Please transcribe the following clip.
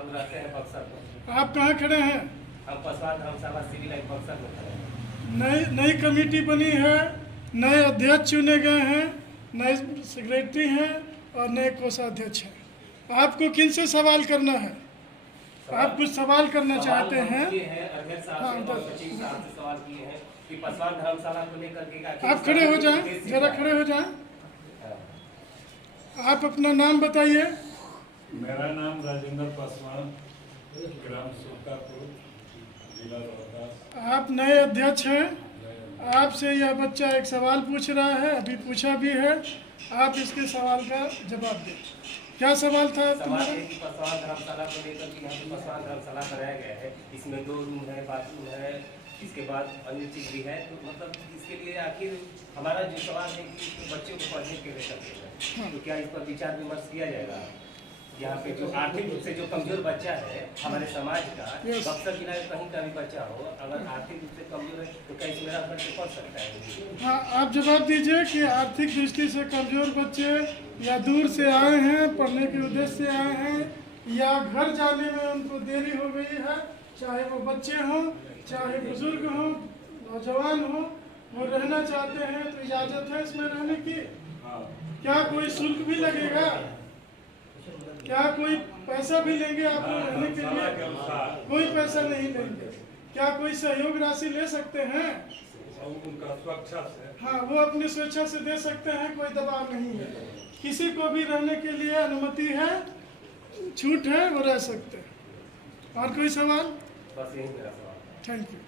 हम रहते हैं बक्सर में। आप कहाँ खड़े हैं? हम पसवान धर्मशाला सिविल लाइन बक्सर में खड़े हैं। नई कमेटी बनी है, नए अध्यक्ष चुने गए हैं, नए सेक्रेटरी हैं और नए कोषाध्यक्ष हैं। आपको किन से सवाल करना है? आप कुछ सवाल करना चाहते हैं? अध्यक्ष साहब से और सचिव साहब से सवाल किए हैं कि पसवान धर्मशाला को लेकर के आप खड़े हो जाएं, जरा खड़े हो जाएं। आप अपना नाम बताइए। मेरा नाम राजेंद्र पासवान, ग्राम सुल्तापुर, जिला रोहतास। आप नए अध्यक्ष हैं। आपसे यह बच्चा एक सवाल पूछ रहा है, अभी पूछा भी है। आप इसके सवाल का जवाब दें। क्या सवाल था तुम्हारा? पसवान धर्मशाला को लेकर के यहाँ पे पसवान धर्मशाला बनाया गया है, इसमें 2 रूम है, बाथरूम है, इसके बाद अन्य चीज भी है, तो मतलब इसके लिए आखिर हमारा जो सवाल है कि बच्चों को पढ़ने के लिए करते हैं, तो क्या इस पर विचार विमर्श किया जाएगा? यहाँ पे जो आर्थिक रूप से जो कमजोर बच्चा है हमारे समाज का, बक्सर जिला में कहीं का भी बच्चा हो, अगर आर्थिक रूप से कमजोर है तो क्या इसमें रह करके पढ़ सकता है? हाँ, आप जवाब दीजिए कि आर्थिक दृष्टि से कमजोर बच्चे या दूर से आए हैं, पढ़ने के उद्देश्य से आए हैं, या घर जाने में उनको देरी हो गई है, चाहे वो बच्चे हों, चाहे बुजुर्ग हों, नौजवान हों, वो रहना चाहते हैं तो इजाज़त है इसमें रहने की। क्या कोई शुल्क भी लगेगा? क्या कोई पैसा भी लेंगे आप लोग रहने के लिए? कोई पैसा नहीं लेंगे। क्या कोई सहयोग राशि ले सकते हैं? उनका स्वेच्छा से। हाँ, वो अपनी स्वेच्छा से दे सकते हैं, कोई दबाव नहीं है। किसी को भी रहने के लिए अनुमति है, छूट है, वो रह सकते हैं। और कोई सवाल? बस यही मेरा सवाल। Thank you.